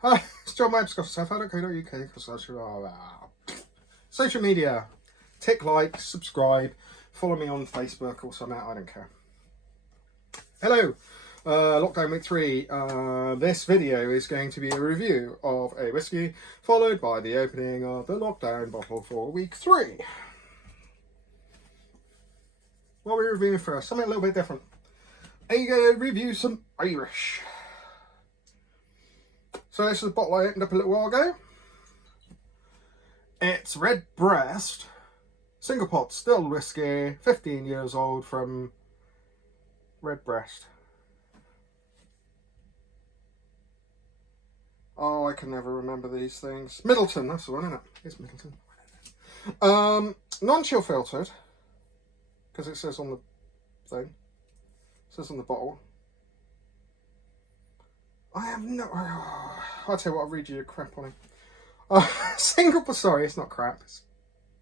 Hi, it's John Webb, Social media. Tick like, subscribe, follow me on Facebook or something, I don't care. Hello, lockdown week 3. This video is going to be a review of a whiskey, followed by the opening of the lockdown bottle for week 3. What are we reviewing first? Something a little bit different. I'm going to review some Irish. So this is a bottle I opened up a little while ago. It's Redbreast, single pot still whiskey, 15 years old, from Redbreast. Oh, I can never remember these things. Middleton, that's the one, isn't it? It's Middleton. Non-chill filtered, because it says on the thing. It says on the bottle. I have no... Oh, I'll tell you what, I'll read you a crap on it. Single pot, sorry, it's not crap. It's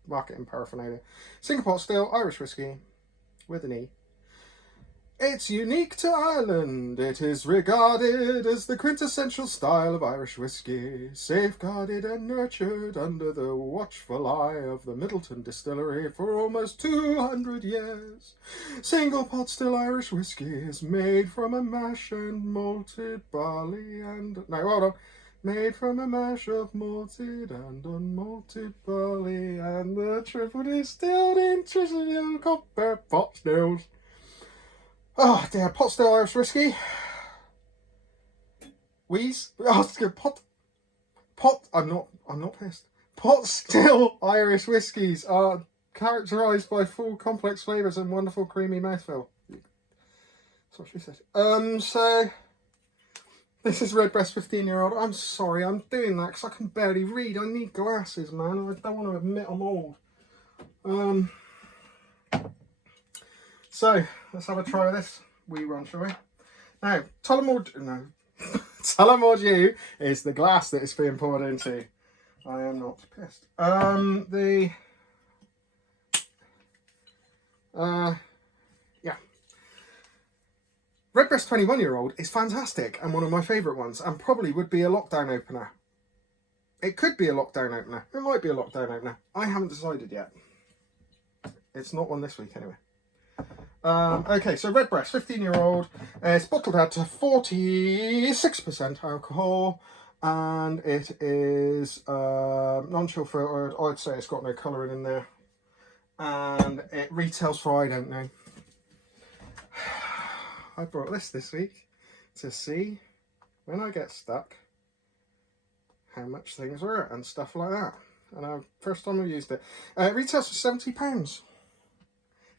marketing paraphernalia. Single pot still Irish whiskey with an E. It's unique to Ireland. It is regarded as the quintessential style of Irish whiskey, safeguarded and nurtured under the watchful eye of the Middleton distillery for almost 200 years. Single pot still Irish whiskey is made from a mash and malted barley and... No, hold on. Made from a mash of malted and unmalted barley and the triple distilled in traditional copper pot stills. Oh dear, pot still Irish whiskey. I'm not pissed. Pot still Irish whiskies are characterised by full complex flavours and wonderful creamy mouthfeel. That's what she said. So this is Redbreast 15-year-old. I'm sorry, I'm doing that because I can barely read. I need glasses, man. I don't want to admit I'm old. So let's have a try of this wee one, shall we? Now, Tullamore Dew is the glass that it's being poured into. I am not pissed. Yeah. Redbreast 21-year-old is fantastic and one of my favourite ones, and probably would be a lockdown opener. It could be a lockdown opener. It might be a lockdown opener. I haven't decided yet. It's not one this week anyway. Okay, so Redbreast, 15-year-old. It's bottled out to 46% alcohol, and it is non-chill filtered. I'd say it's got no colouring in there, and it retails for I don't know. I brought this week to see, when I get stuck, how much things are and stuff like that. And first time I've used it. It retails for £70.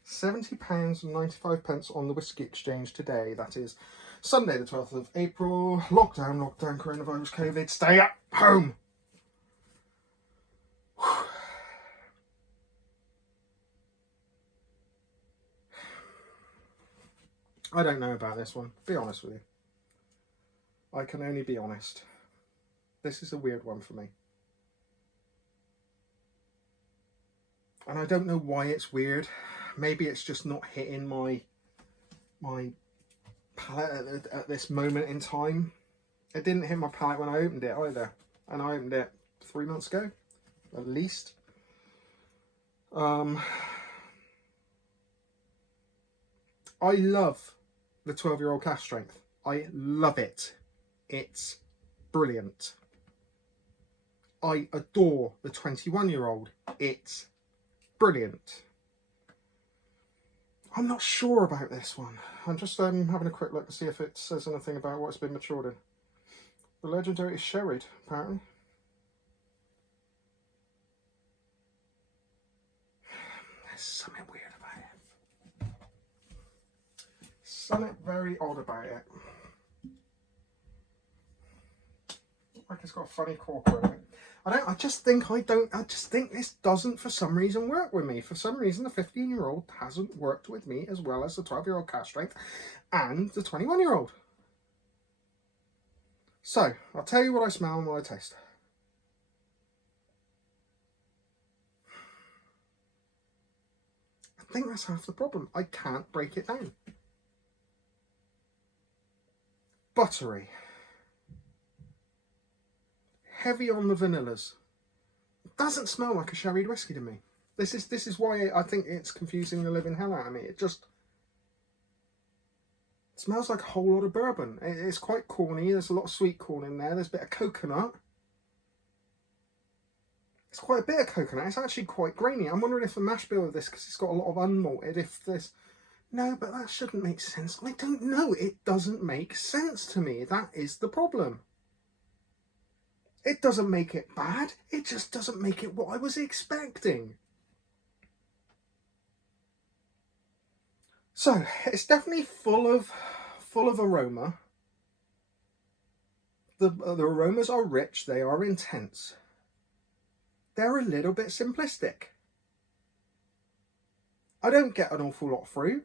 £70.95 on the Whisky Exchange today. That is Sunday the 12th of April. Lockdown, coronavirus, COVID, stay at home. I don't know about this one, be honest with you. I can only be honest. This is a weird one for me. And I don't know why it's weird. Maybe it's just not hitting my palate at this moment in time. It didn't hit my palate when I opened it either. And I opened it 3 months ago, at least. I love the 12-year-old cask strength. I love it. It's brilliant. I adore the 21-year-old. It's brilliant. I'm not sure about this one. I'm just having a quick look to see if it says anything about what it's been matured in. The legendary is sherried, apparently. There's something weird about it. Something very odd about it. Like it's got a funny cork on it. I just think this doesn't for some reason work with me. For some reason the 15-year-old hasn't worked with me as well as the 12-year-old cask strength and the 21-year-old. So, I'll tell you what I smell and what I taste. I think that's half the problem. I can't break it down. Buttery. heavy on the vanillas. It doesn't smell like a sherried whiskey to me. This is why I think it's confusing the living hell out of me. It smells like a whole lot of bourbon. It's quite corny. There's a lot of sweet corn in there. There's a bit of coconut. It's quite a bit of coconut. It's actually quite grainy. I'm wondering if the mash bill of this, because it's got a lot of unmalted, if this... No, but that shouldn't make sense. I don't know. It doesn't make sense to me. That is the problem. It doesn't make it bad. It just doesn't make it what I was expecting. So, it's definitely full of aroma. The aromas are rich. They are intense. They're a little bit simplistic. I don't get an awful lot of fruit.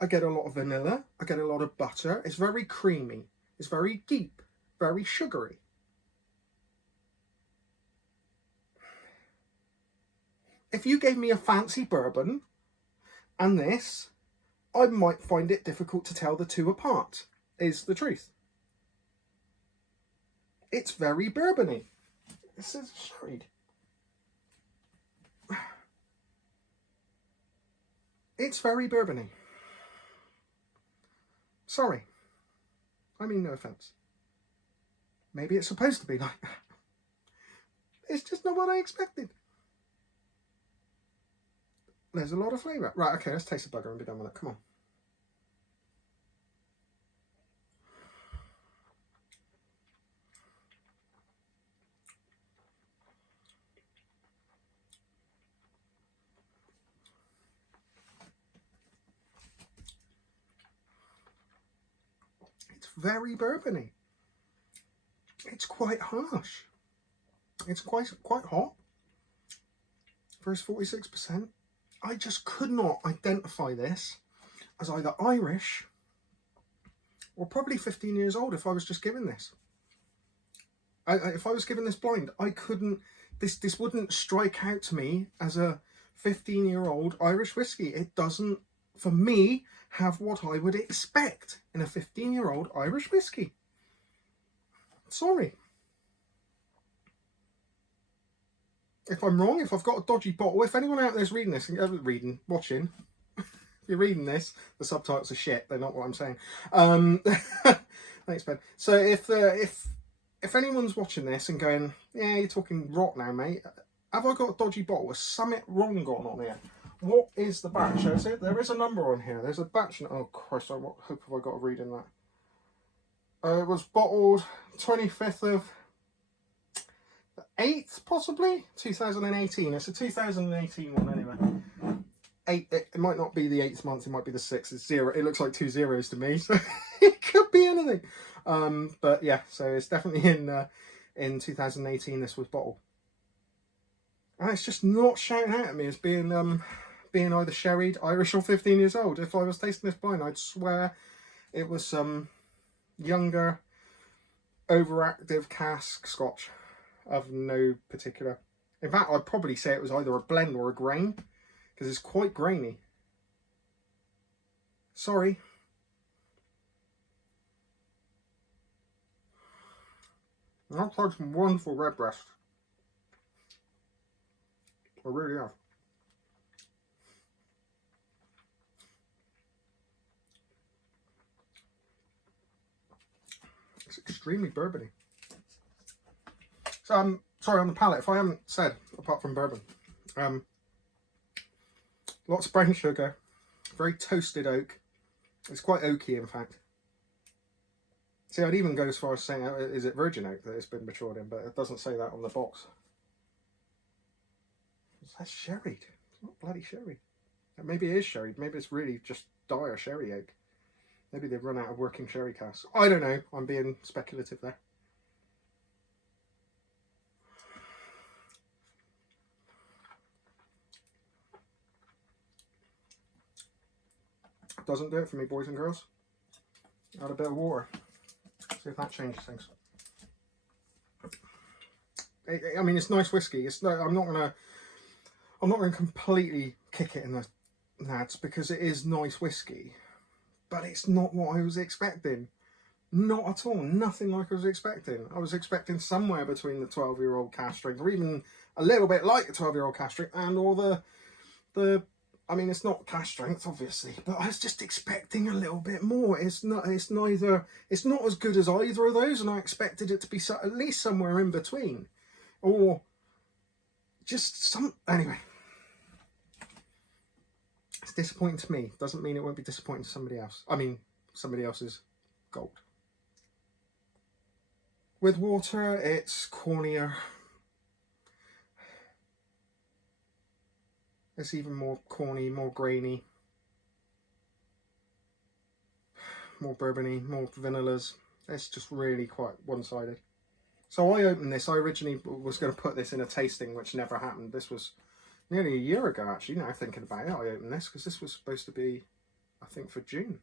I get a lot of vanilla. I get a lot of butter. It's very creamy. It's very deep. Very sugary. If you gave me a fancy bourbon and this, I might find it difficult to tell the two apart, is the truth. It's very bourbony. This is sherried. It's very bourbony. Sorry. I mean no offence. Maybe it's supposed to be like that. It's just not what I expected. There's a lot of flavour. Right, okay, let's taste the bugger and be done with it. Come on. It's very bourbony. It's quite harsh. It's quite hot. For its 46%. I just could not identify this as either Irish or probably 15 years old if I was just given this. If I was given this blind, I couldn't, this wouldn't strike out to me as a 15-year-old Irish whiskey. It doesn't, for me, have what I would expect in a 15-year-old Irish whiskey. Sorry. If I'm wrong, if I've got a dodgy bottle, if anyone out there's reading this, watching, if you're reading this, the subtitles are shit. They're not what I'm saying. Thanks, Ben. So if anyone's watching this and going, yeah, you're talking rot now, mate. Have I got a dodgy bottle? Is something wrong going on here? What is the batch? Is it? There is a number on here. There's a batch. Oh Christ! What hope have I got to read in that? It was bottled 25th of 8th, possibly 2018. It's a 2018 one anyway. It might not be the 8th month. It might be the 6th. It's 0. It looks like 2 zeros to me, so it could be anything. But yeah, so it's definitely in 2018. This was bottled, and it's just not shouting out at me as being either sherried, Irish, or 15 years old. If I was tasting this blind, I'd swear it was some younger, overactive cask Scotch of no particular. In fact, I'd probably say it was either a blend or a grain, because it's quite grainy. Sorry. I've tried some wonderful Redbreast. I really have. It's extremely bourbony. So sorry, on the palate, if I haven't said, apart from bourbon, lots of brown sugar, very toasted oak. It's quite oaky, in fact. See, I'd even go as far as saying, is it virgin oak that it's been matured in, but it doesn't say that on the box. That's sherried. It's not bloody sherry. Maybe it is sherried. Maybe it's really just dire sherry oak. Maybe they've run out of working sherry casks. I don't know. I'm being speculative there. Doesn't do it for me, boys and girls. Add a bit of water. See if that changes things. I mean, it's nice whiskey. It's no, I'm not gonna completely kick it in the nads because it is nice whiskey, but it's not what I was expecting. Not at all. Nothing like I was expecting. I was expecting somewhere between the 12-year-old cask strength, or even a little bit like a 12-year-old cask strength, and all the. I mean, it's not cask strength, obviously, but I was just expecting a little bit more. It's not as good as either of those, and I expected it to be at least somewhere in between, or just some. Anyway, it's disappointing to me. Doesn't mean it won't be disappointing to somebody else. I mean, somebody else's gold. With water, it's cornier. It's even more corny, more grainy, more bourbony, more vanillas. It's just really quite one-sided. So I opened this. I originally was going to put this in a tasting, which never happened. This was nearly a year ago, actually, now thinking about it. I opened this because this was supposed to be, I think, for June.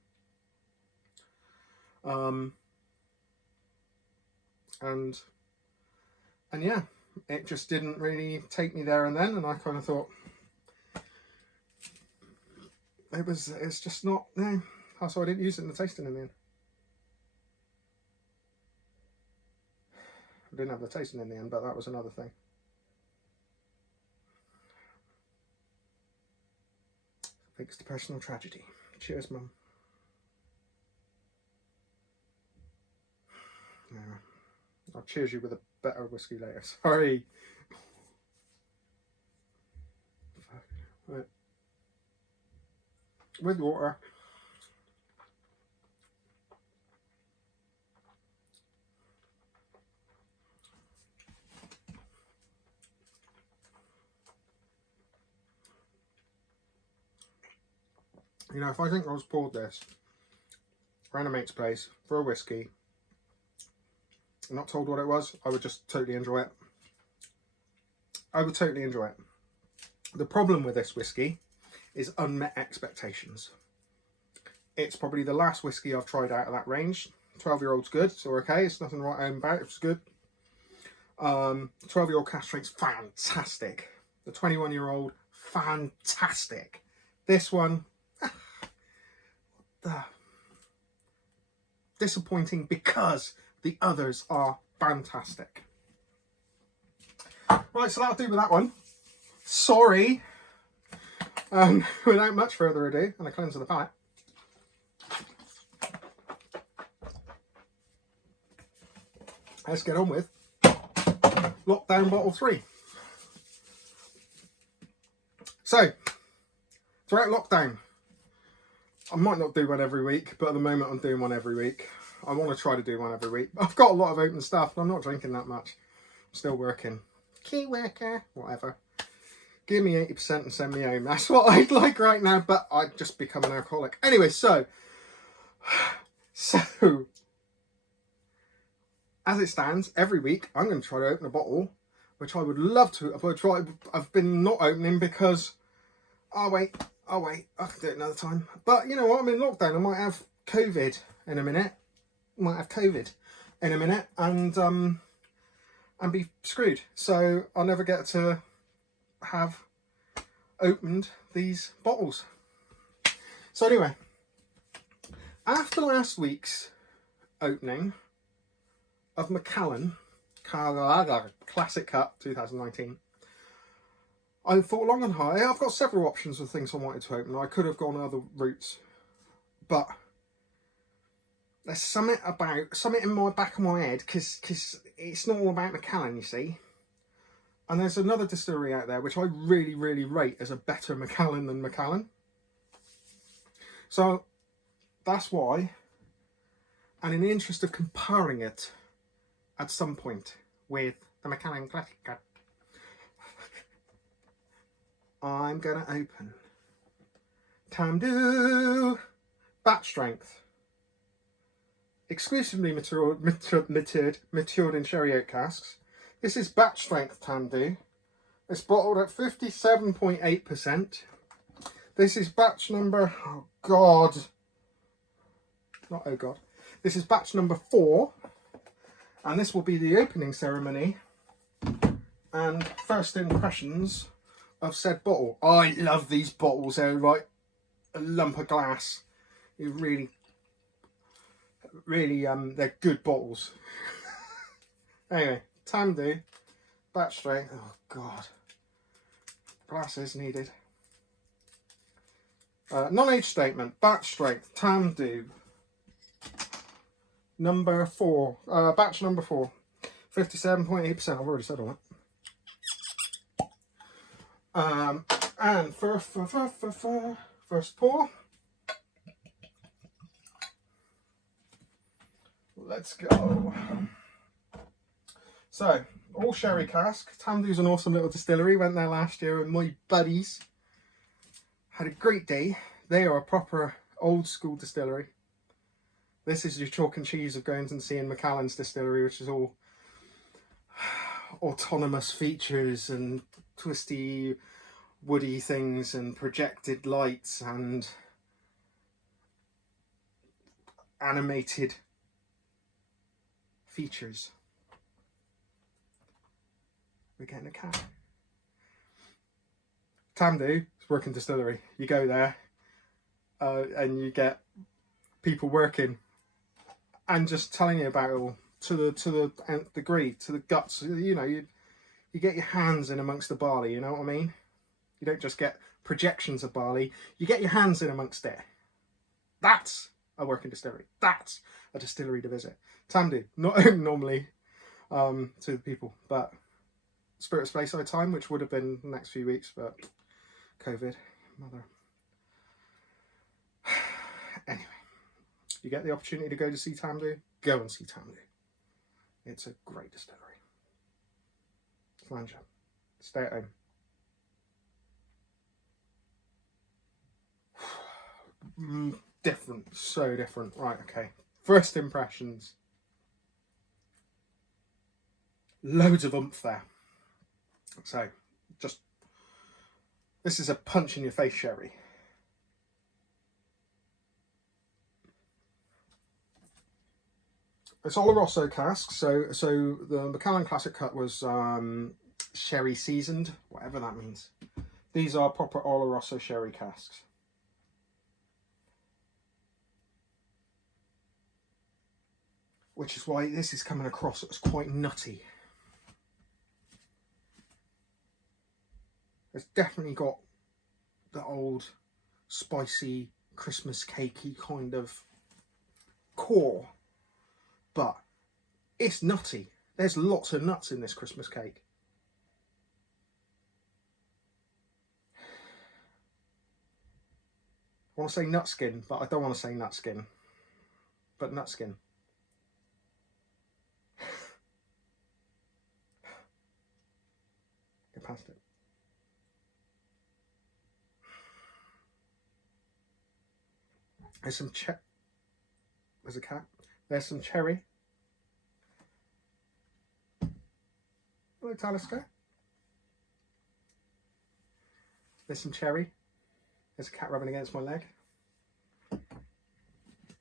And yeah, it just didn't really take me there and then, and I kind of thought it's just not, no. So I didn't use it in the tasting in the end. I didn't have the tasting in the end, but that was another thing. Thanks to personal tragedy. Cheers, Mum. Yeah. I'll cheers you with a better whiskey later. Sorry. Right. With water. You know, if I think I was poured this around a mate's place for a whiskey, not told what it was, I would just totally enjoy it. I would totally enjoy it. The problem with this whiskey is unmet expectations. It's probably the last whiskey I've tried out of that range. 12-year-old's good, so okay, it's nothing right about it, it's good. 12-year-old cask strength's fantastic. The 21-year-old, fantastic. This one, disappointing because the others are fantastic. Right, so that'll do with that one. Sorry. Without much further ado, and a cleanse of the palate. Let's get on with Lockdown Bottle 3. So, throughout lockdown, I might not do one every week, but at the moment I'm doing one every week. I want to try to do one every week. I've got a lot of open stuff, but I'm not drinking that much. I'm still working. Key worker, whatever. Give me 80% and send me home. That's what I'd like right now, but I'd just become an alcoholic. Anyway, so as it stands, every week I'm going to try to open a bottle, which I would love to. I've been not opening because, I'll wait, I can do it another time. But you know what, I'm in lockdown. I might have COVID in a minute. And be screwed. So I'll never get to have opened these bottles. So anyway, after last week's opening of Macallan Classic Cup 2019, I thought long and high. I've got several options of things I wanted to open. I could have gone other routes, but there's something in my back of my head, because it's not all about Macallan, you see. And there's another distillery out there which I really, really rate as a better Macallan than Macallan. So that's why, and in the interest of comparing it at some point with the Macallan Classic Cup, I'm going to open Tamdhu Batch Strength. Exclusively matured in sherry oak casks. This is batch strength Tamdhu. It's bottled at 57.8%. This is batch number, this is batch number 4, and this will be the opening ceremony and first impressions of said bottle. I love these bottles. They're like a lump of glass. You really, really, they're good bottles. Anyway, Tamdu, batch strength. Oh God, glasses needed. Non-age statement, batch strength, Tamdu. Number 4, batch number 4, 57.8%. I've already said all that. And first pour. Let's go. So, all sherry cask. Tamdu's an awesome little distillery. Went there last year with my buddies. Had a great day. They are a proper old school distillery. This is your chalk and cheese of going and seeing Macallan's distillery, which is all autonomous features and twisty woody things and projected lights and animated features. We're getting a cat. Tamdu is working distillery. You go there and you get people working and just telling you about it all to the nth degree, to the guts. You know, you get your hands in amongst the barley. You know what I mean? You don't just get projections of barley. You get your hands in amongst it. That's a working distillery. That's a distillery to visit. Tamdu, not normally to the people, but Spirit of Speyside time, which would have been the next few weeks, but COVID, mother. Anyway, you get the opportunity to go to see Tamdu, go and see Tamdu. It's a great distillery. Flanger. Stay at home. Different, so different. Right, okay. First impressions. Loads of oomph there. So, just, this is a punch in your face sherry. It's Oloroso cask, so the Macallan Classic Cut was sherry seasoned, whatever that means. These are proper Oloroso sherry casks. Which is why this is coming across as quite nutty. It's definitely got the old spicy Christmas cakey kind of core, but it's nutty. There's lots of nuts in this Christmas cake. I want to say nut skin, but I don't want to say nut skin. But nut skin. Get past it. There's some there's a cat. There's some cherry. Hello, Talisker. There's some cherry. There's a cat rubbing against my leg.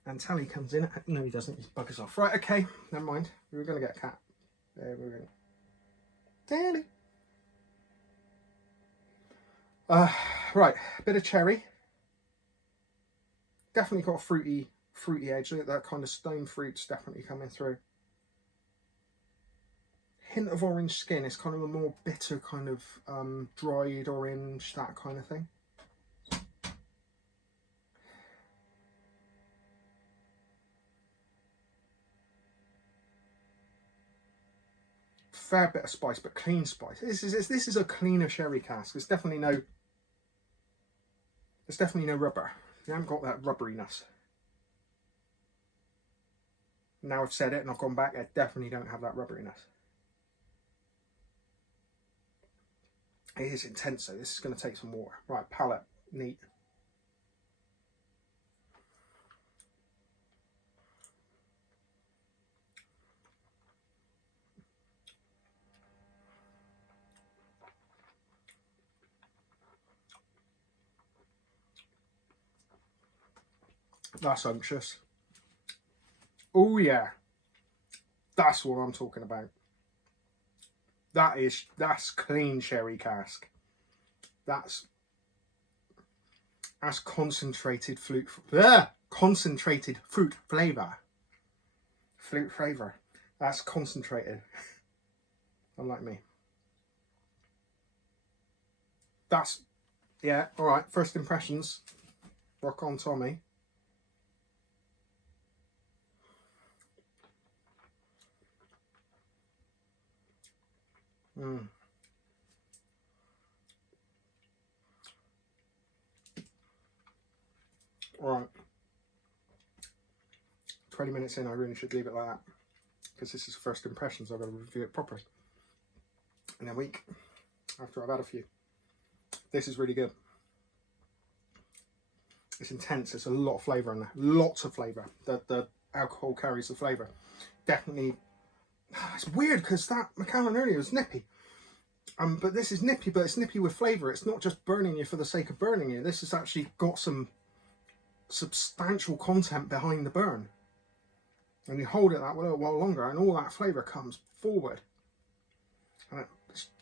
And Tally comes in. No, he doesn't. He's buggers off. Right, okay. Never mind. We were going to get a cat. There we go. Tally. Right. Bit of cherry. Definitely got a fruity edge. That kind of stone fruit's definitely coming through. Hint of orange skin. It's kind of a more bitter kind of dried orange, that kind of thing. Fair bit of spice, but clean spice. This is a cleaner sherry cask. There's definitely no rubber. You haven't got that rubberiness. Now I've said it and I've gone back, I definitely don't have that rubberiness. It is intense though. This is going to take some water. Right, palate, neat. That's unctuous. Oh yeah, that's what I'm talking about. That's clean sherry cask. That's concentrated fruit flavour. flute flavour. That's concentrated. Unlike me. That's, yeah, alright, first impressions. Rock on, Tommy. Alright. 20 minutes in, I really should leave it like that. Because this is first impressions, I've got to review it properly. In a week, after I've had a few. This is really good. It's intense, there's a lot of flavour in there. Lots of flavour. The alcohol carries the flavour. Definitely, it's weird because that Macallan earlier was nippy. But this is nippy, but it's nippy with flavour. It's not just burning you for the sake of burning you. This has actually got some substantial content behind the burn. And you hold it that a little while longer and all that flavour comes forward. And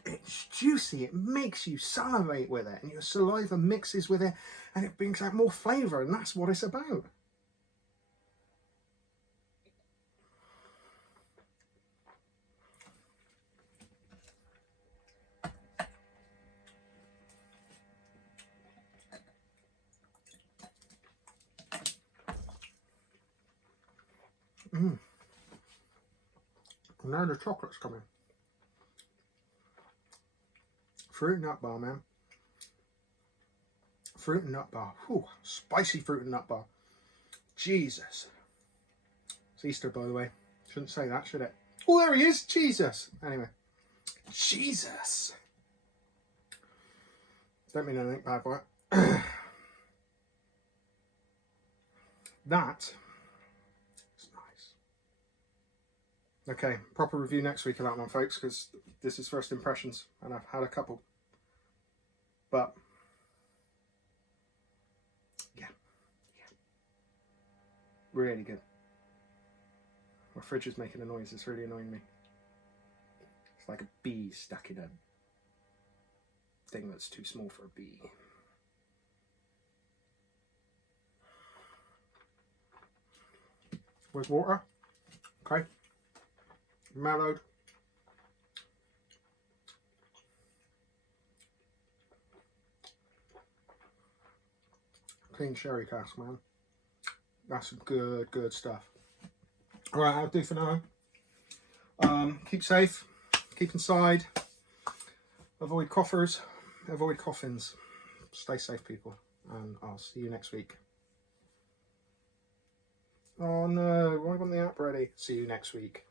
it's juicy, it makes you salivate with it, and your saliva mixes with it, and it brings out more flavour, and that's what it's about. And now the chocolate's coming. Fruit and nut bar, man. Fruit and nut bar. Whew, spicy fruit and nut bar. Jesus. It's Easter, by the way. Shouldn't say that, should it? Oh, there he is. Jesus. Anyway. Jesus. Don't mean anything bad by it. That is nice. Okay, proper review next week of that one, folks, because this is first impressions, and I've had a couple. But yeah, really good. My fridge is making a noise. It's really annoying me. It's like a bee stuck in a thing that's too small for a bee. With water. Okay. Mellowed. Clean sherry cask, man. That's some good stuff. Alright, I'll do for now. Keep safe, keep inside, avoid coughers, avoid coffins. Stay safe, people, and I'll see you next week. Oh no, why wasn't the app ready? See you next week.